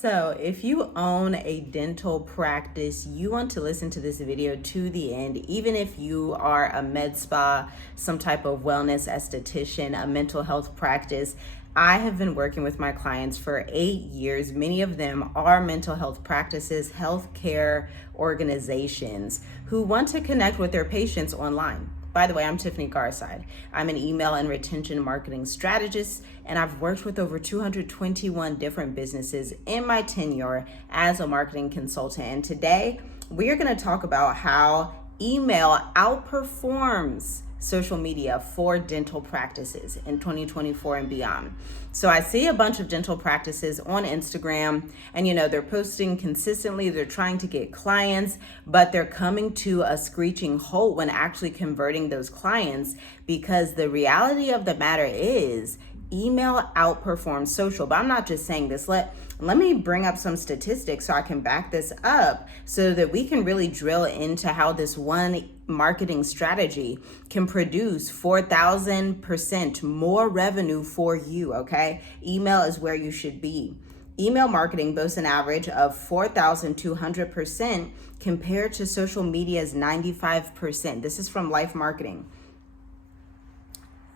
So if you own a dental practice, you want to listen to this video to the end, even if you are a med spa, some type of wellness esthetician, a mental health practice. I have been working with my clients for 8 years. Many of them are mental health practices, healthcare organizations who want to connect with their patients online. By the way, I'm Tiffany Garside. I'm an email and retention marketing strategist, and I've worked with over 221 different businesses in my tenure as a marketing consultant. And today, we are going to talk about how email outperforms social media for dental practices in 2024 and beyond. So I see a bunch of dental practices on Instagram, and they're posting consistently, they're trying to get clients, but they're coming to a screeching halt when actually converting those clients, because the reality of the matter is email outperforms social. But I'm not just saying this. Let me bring up some statistics so I can back this up so that we can really drill into how this one marketing strategy can produce 4,000% more revenue for you, okay? Email is where you should be. Email marketing boasts an average of 4,200% compared to social media's 95%. This is from Life Marketing.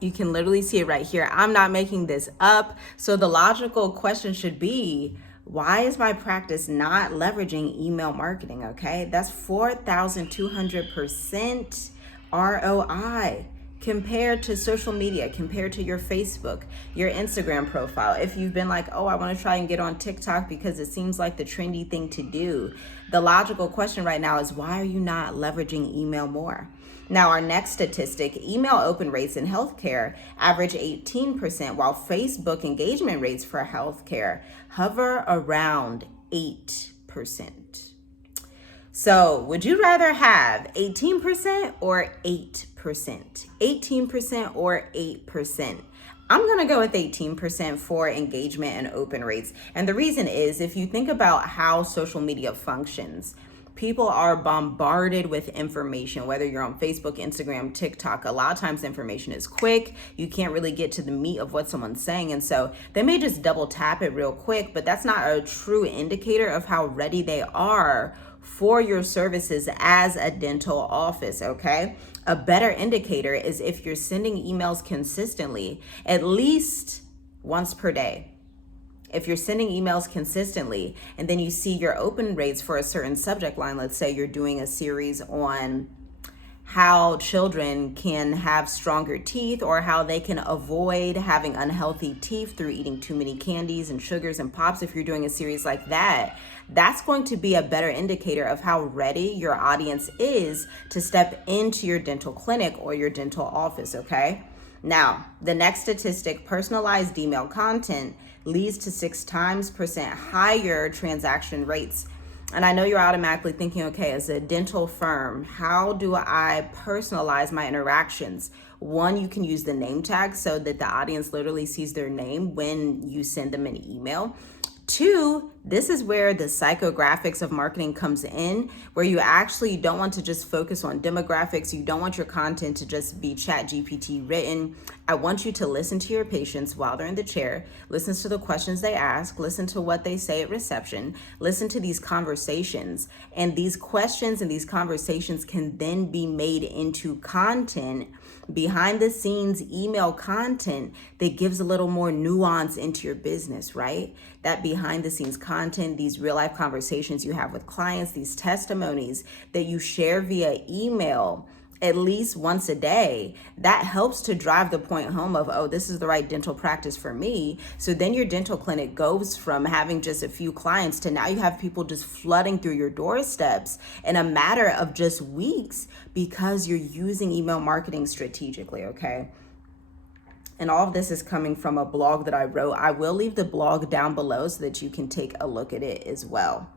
You can literally see it right here. I'm not making this up. So the logical question should be, why is my practice not leveraging email marketing? Okay, that's 4,200% ROI compared to social media, compared to your Facebook, your Instagram profile. If you've been like, oh, I want to try and get on TikTok because it seems like the trendy thing to do, the logical question right now is, why are you not leveraging email more? Now, our next statistic, email open rates in healthcare average 18%, while Facebook engagement rates for healthcare hover around 8%. So would you rather have 18% or 8%? 18% or 8%? I'm going to go with 18% for engagement and open rates. And the reason is, if you think about how social media functions, people are bombarded with information, whether you're on Facebook, Instagram, TikTok. A lot of times information is quick. You can't really get to the meat of what someone's saying. And so they may just double tap it real quick, but that's not a true indicator of how ready they are for your services as a dental office, okay? A better indicator is if you're sending emails consistently, at least once per day. If you're sending emails consistently and then you see your open rates for a certain subject line, let's say you're doing a series on how children can have stronger teeth or how they can avoid having unhealthy teeth through eating too many candies and sugars and pops. If you're doing a series like that, that's going to be a better indicator of how ready your audience is to step into your dental clinic or your dental office, okay? Now, the next statistic, personalized email content leads to 6% higher transaction rates. And I know you're automatically thinking, okay, as a dental firm, how do I personalize my interactions? One, you can use the name tag so that the audience literally sees their name when you send them an email. Two, this is where the psychographics of marketing comes in, where you actually don't want to just focus on demographics. You don't want your content to just be ChatGPT written. I want you to listen to your patients while they're in the chair, listen to the questions they ask, listen to what they say at reception, listen to these conversations. And these questions and these conversations can then be made into content, behind the scenes email content that gives a little more nuance into your business, right? That behind the scenes content, these real life conversations you have with clients, these testimonies that you share via email at least once a day, that helps to drive the point home of, oh, this is the right dental practice for me. So then your dental clinic goes from having just a few clients to now you have people just flooding through your doorsteps in a matter of just weeks because you're using email marketing strategically, okay? And all of this is coming from a blog that I wrote. I will leave the blog down below so that you can take a look at it as well.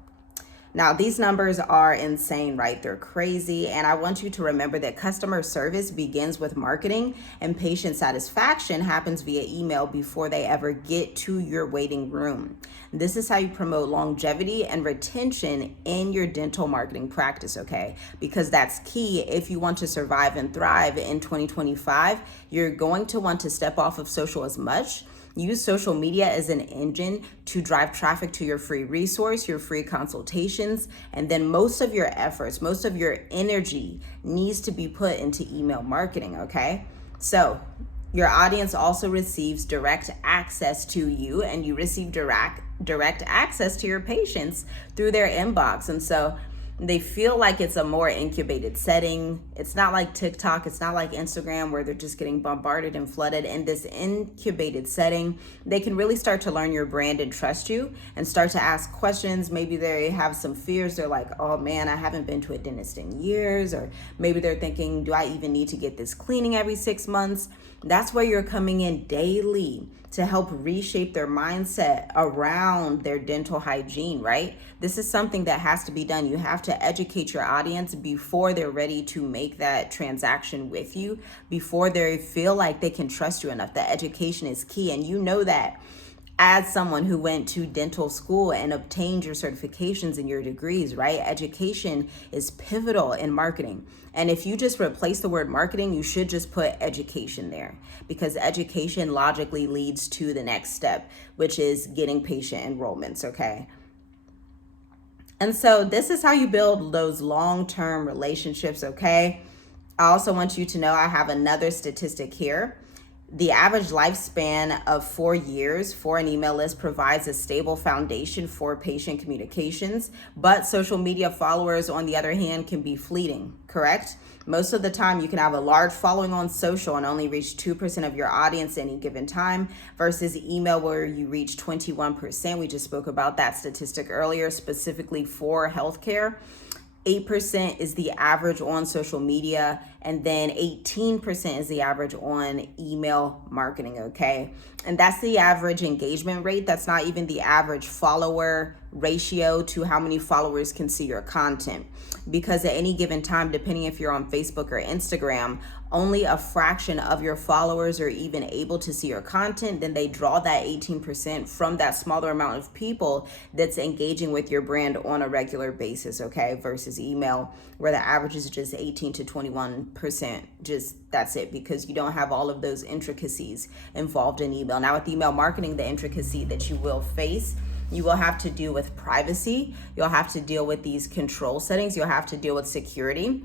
Now, these numbers are insane, right? They're crazy. And I want you to remember that customer service begins with marketing and patient satisfaction happens via email before they ever get to your waiting room. This is how you promote longevity and retention in your dental marketing practice, okay? Because that's key. If you want to survive and thrive in 2025, you're going to want to step off of social as much Use social media as an engine to drive traffic to your free resource, your free consultations, and then most of your efforts, most of your energy needs to be put into email marketing, okay? So your audience also receives direct access to you, and you receive direct access to your patients through their inbox. And so they feel like it's a more incubated setting. It's not like TikTok, it's not like Instagram where they're just getting bombarded and flooded. In this incubated setting, they can really start to learn your brand and trust you and start to ask questions. Maybe they have some fears. They're like, oh man, I haven't been to a dentist in years. Or maybe they're thinking, do I even need to get this cleaning every 6 months? That's where you're coming in daily to help reshape their mindset around their dental hygiene, right? This is something that has to be done. You have to educate your audience before they're ready to make that transaction with you, before they feel like they can trust you enough. The education is key, and you know that as someone who went to dental school and obtained your certifications and your degrees, right? Education is pivotal in marketing. And if you just replace the word marketing, you should just put education there, because education logically leads to the next step, which is getting patient enrollments, okay? And so this is how you build those long-term relationships, okay? I also want you to know I have another statistic here. The average lifespan of 4 years for an email list provides a stable foundation for patient communications, but social media followers, on the other hand, can be fleeting, correct? Most of the time, you can have a large following on social and only reach 2% of your audience any given time, versus email where you reach 21%. We just spoke about that statistic earlier, specifically for healthcare. 8% is the average on social media, and then 18% is the average on email marketing, okay? And that's the average engagement rate. That's not even the average follower ratio to how many followers can see your content. Because at any given time, depending if you're on Facebook or Instagram, only a fraction of your followers are even able to see your content. Then they draw that 18% from that smaller amount of people that's engaging with your brand on a regular basis, okay? Versus email, where the average is just 18 to 21%. Just that's it, because you don't have all of those intricacies involved in email. Now with email marketing, the intricacy that you will face, you will have to deal with privacy. You'll have to deal with these control settings. You'll have to deal with security.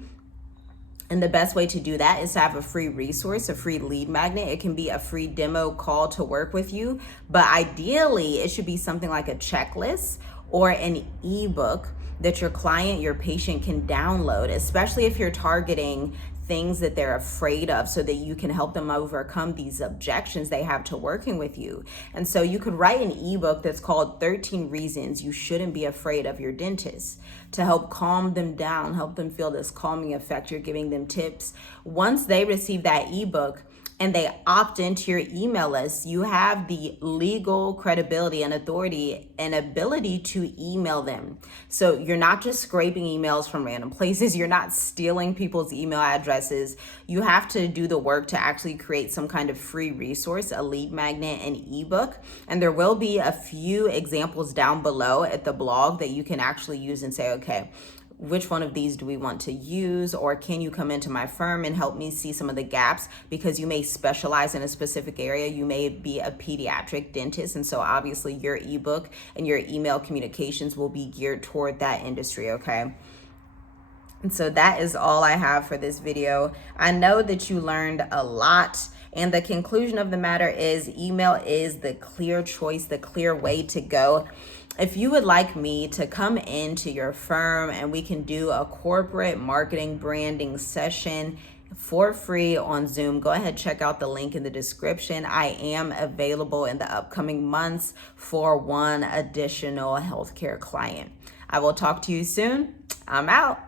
And the best way to do that is to have a free resource, a free lead magnet. It can be a free demo call to work with you, but ideally it should be something like a checklist or an ebook that your client, your patient can download, especially if you're targeting things that they're afraid of, so that you can help them overcome these objections they have to working with you. And so you could write an ebook that's called 13 Reasons You Shouldn't Be Afraid of Your Dentist, to help calm them down, help them feel this calming effect. You're giving them tips. Once they receive that ebook and they opt into your email list, you have the legal credibility and authority and ability to email them. So you're not just scraping emails from random places. You're not stealing people's email addresses. You have to do the work to actually create some kind of free resource, a lead magnet, an ebook. And there will be a few examples down below at the blog that you can actually use and say, okay, which one of these do we want to use? Or can you come into my firm and help me see some of the gaps? Because you may specialize in a specific area. You may be a pediatric dentist. And so obviously your ebook and your email communications will be geared toward that industry, okay? And so that is all I have for this video. I know that you learned a lot. And the conclusion of the matter is email is the clear choice, the clear way to go. If you would like me to come into your firm and we can do a corporate marketing branding session for free on Zoom, go ahead, check out the link in the description. I am available in the upcoming months for one additional healthcare client. I will talk to you soon. I'm out.